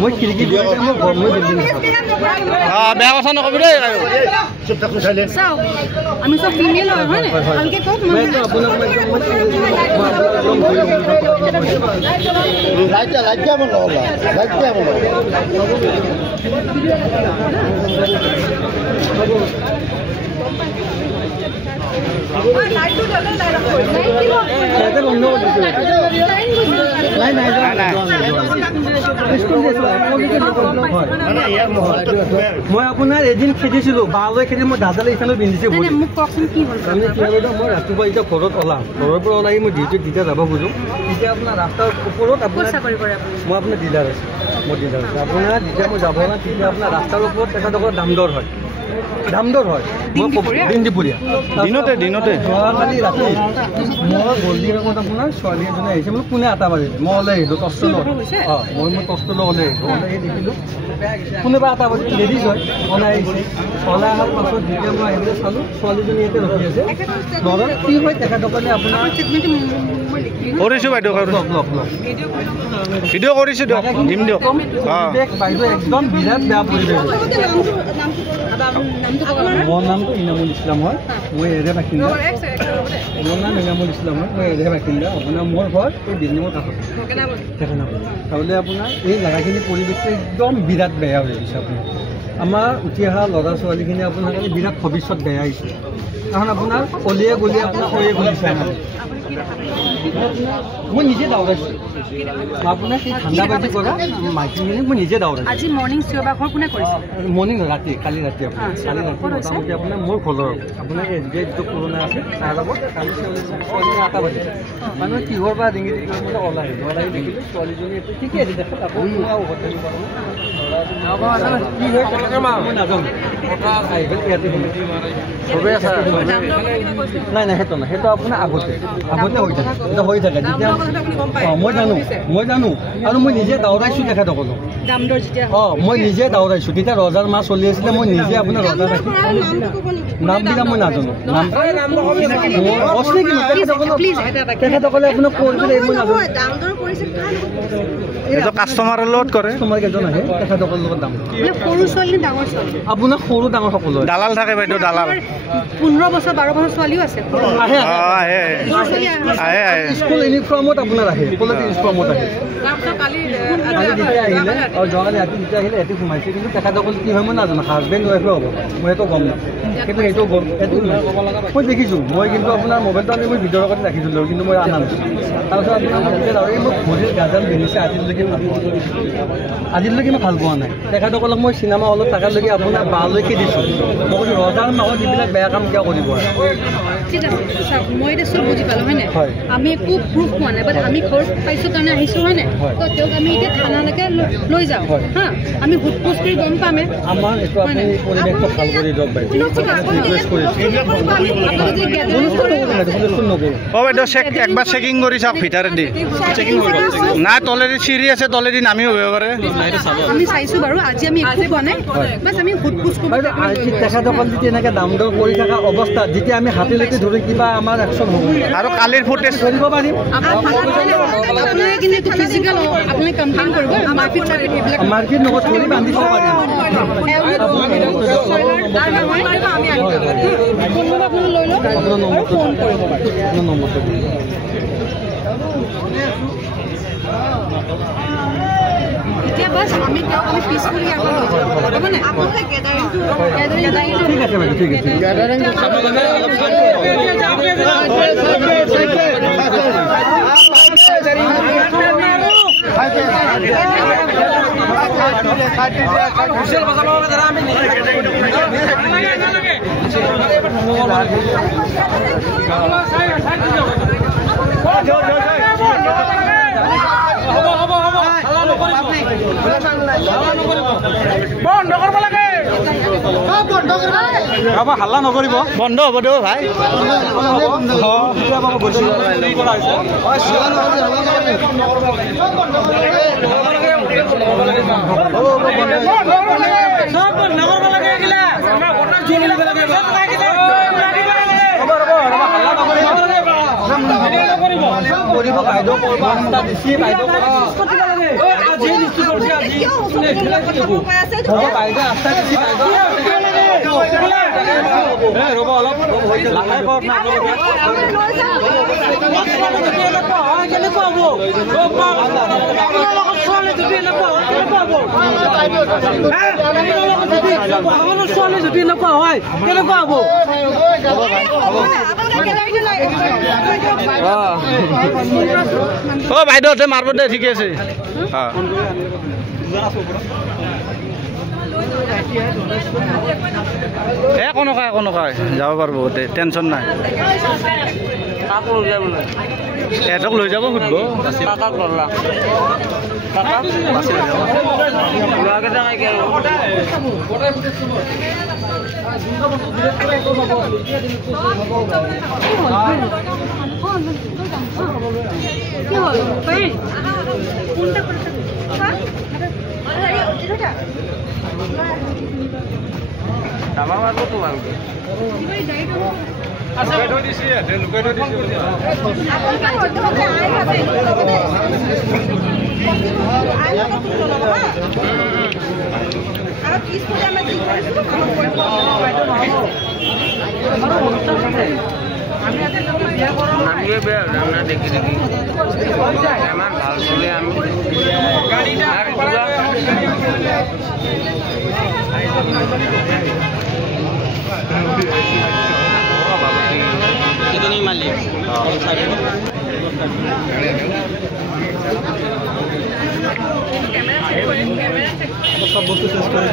মই খিৰিকী বেয়া কথা নকবি দেই আমি সব ফিমেল হয় হয় ভালকে কওক মই আপোনাৰ এদিন খেদিছিলো বালৈ খেদি মই দাদালে ইফালে পিন্ধিছে মোক কওকচোন কি হ'ল তাৰমানে কি হয় মই ৰাতিপুৱা এতিয়া ঘৰত ওলাম ঘৰৰ পৰা ওলাই মই ডিউটিত যেতিয়া যাব খোজোঁ তেতিয়া আপোনাৰ ৰাস্তাৰ ওপৰত আপোনাৰ চাকৰি কৰে আপুনি মই আপোনাৰ ডিলাৰ আছোঁ মোৰ ডিলাৰ আছে আপোনাৰ যেতিয়া মই যাব না তেতিয়া আপোনাৰ ৰাস্তাৰ ওপৰত তেখেতসকলৰ দাম দৰ হয় মই দিন দুপৰীয়া দিনতে যোৱাকালি ৰাতি মই গধূলি সময়ত আপোনাৰ ছোৱালী এজনী আহিছে মানে কোনে 8টা বাজিল মই ওলাই আহিলোঁ টষ্টলৈ মই টষ্টলৈ ওলাই আহিলোঁ ওলাই আহি দেখিলোঁ কোনোবা 8টা বাজিল লেডিজ হয় ওলাই আহিছে ওলাই অহাৰ পাছত যেতিয়া মই আহিবলৈ চালোঁ ছোৱালীজনী ইয়াতে ৰখি আছে লগত কি হয় তেখেতসকলে আপোনাৰ কৰিছোঁ বাইদেউ ভিডিঅ' কৰিছোঁ দিয়ক দিম দিয়ক বাইদেউ একদম বিৰাট বেয়া পৰিৱেশ মোৰ নামটো ইনামুল ইছলাম হয় মই এৰে বাসিন্দা মোৰ নাম ইনামুল ইছলাম হয় মই এৰে বাসিন্দা আপোনাৰ মোৰ ঘৰ এই বিল্ডিঙৰ কাষত তাহলে আপোনাৰ এই জেগাখিনি পৰিৱেশটো একদম বিৰাট বেয়া হৈ গৈছে আপোনাৰ আমাৰ উঠি অহা ল'ৰা ছোৱালীখিনি আপোনাৰ বিৰাট ভৱিষ্যত বেয়া হৈছে কাৰণ আপোনাৰ অলিয়ে গলিয়ে আপোনাৰ হৈয়ে গলিছে আমাৰ মই নিজে দাউৰাইছোঁ আপোনাৰ সেই ঠাণ্ডা বাজি কৰা মাইকীখিনি মই নিজে দাউৰাইছোঁ আজি মৰ্ণিং চিঞৰবাখৰ কোনে কৰিছে মৰ্ণিং ৰাতি কালি ৰাতি আপোনাৰ মোটামুটি আপোনাৰ মোৰ ঘৰৰ আপোনাৰ এছ বি আই যিটো পুৰণা আছে তাৰ লগত কালি ছোৱালী 8টা বাজিছে মানুহে কিহৰ পৰা ডিঙি মানে ওলাই দেখিলোঁ ছোৱালীজনী ঠিকে আছে দেখোন আকৌ উভতাই পাৰোঁ কি হয় মই নাজানো আহি পেলাই ইয়াতে চবেই আছে নাই সেইটো নাই সেইটো আপোনাৰ আগতে হৈ থাকে যেতিয়া মই জানো আৰু মই নিজে দাউৰাইছোঁ তেখেতসকলক মই নিজে দাউৰাইছোঁ তেতিয়া ৰজাৰ মাছ চলি আছিলে মই নিজে আপোনাৰ ৰজা ৰাখি নামবিলাক মই নাজানো তেখেতসকলে আপোনাক কৈ পেলাই মই নাজানো কাষ্টমাৰৰ লগত কৰে কাষ্টমাৰ কেইজন আহে তেখেতসকলৰ লগত দাম সৰু ছোৱালী ডাঙৰ ছোৱালী আপোনাক সৰু ডাঙৰ সকলো দালাল থাকে বাইদেউ দালাল 15 বছৰ 12 বছৰ ছোৱালীও আছে স্কুল ইউনিফৰ্মত আপোনাৰ আহে কলেজ ইউনিফৰ্মত আহে যেতিয়া আহিলে আৰু যোৱাকালি ৰাতি যেতিয়া আহিলে ৰাতি সোমাইছে কিন্তু তেখেতসকল কি হয় মই নাজানো হাজবেণ্ড ৱাইফে হ'ব মই সেইটো গম নাপাওঁ কিন্তু সেইটো মই দেখিছোঁ মই কিন্তু আপোনাৰ মোবাইলটো আনি মই ভিডিঅ'ৰ লগত ৰাখিছিলোঁ কিন্তু মই আনা নাছিলোঁ তাৰপিছত আপোনাৰ এই মোক ভৰিৰ গাজাল পিন্ধিছে আজিলৈকে মই ভাল পোৱা নাই তেখেতসকলক মই চিনেমা হলত থকালৈকে আপোনাৰ বালৈকে দিছোঁ মই কৈছোঁ ৰজাৰ মাহত যিবিলাক বেয়া কাম কিয় কৰিব ঠিক আছে চাওক মই এতিয়া চব বুজি পালোঁ হয়নে আমি একো প্ৰুফ পোৱা নাই বাট আমি ঘৰ পাইছোঁ কাৰণে আহিছোঁ হয়নে তো তেওঁক আমি এতিয়া থানালৈকে লৈ যাওঁ হা আমি সোধ পোছ কৰি গম পামে আমাৰ এইটো আপুনি পৰিৱেশটো ভাল কৰি দিয়ক বাইদেউ বাইদেউ একবাৰ চেকিং কৰি চাওক ভিতৰেদি না তলেদি চিৰি আছে তলেদি নামিও হ'ব পাৰে আমি চাইছোঁ বাৰু আজি আমি একো পোৱা নাই বাছ আমি সোধ পোছ কৰোঁ তেখেতসকল যেতিয়া এনেকৈ দাম দৰ কৰি থকা অৱস্থাত যেতিয়া আমি হাতীলৈকে ধৰি কিবা আমাৰ একশ্যন হ'ব আৰু কালিৰ ফুটেজ কৰিব পাৰিম আপোনালোকে কিন্তু ফিজিকেল আপুনি কমপ্লেইন কৰিব মাৰ্কেট লগত ধৰি বান্ধি থ'ব পাৰিম লৈ লওক আপোনাৰ নম্বৰটো ফোন কৰিব আপোনাৰ নম্বৰটো এতিয়া বাছ আমি তেওঁক আমি পিছ কৰি আকৌ লৈ যাওঁ হ'বনে আপোনালোকে গেদাৰিংটো ঠিক আছে বাইদেউ ঠিক আছে গেদাৰিং হাল্লা নকৰিব বন্ধ হ'ব দিয়ক ভাই কালি কৰিব বাইদেউ কৰিব ৰাস্তা দিছি বাইদেউ আজি দিছি কৰিছে আজি কোনে খেলা কি হ'ব বাইদেউ ৰাস্তা দিছি বাইদেউ ৰ'ব অলপ হৈ গ'ল লাহে কৰ না কেনেকুৱা হ'ব ছোৱালী যদি এনেকুৱা হয় কেনেকুৱা হ'ব ছোৱালী যদি এনেকুৱা হয় কেনেকুৱা হ'ব অ বাইদেউ মাৰব দে ঠিকে আছে একো নকয় যাব পারবো টেনশন নাই এটক লৈ যাব সুধব মালিক সব বস্তু শেষ করে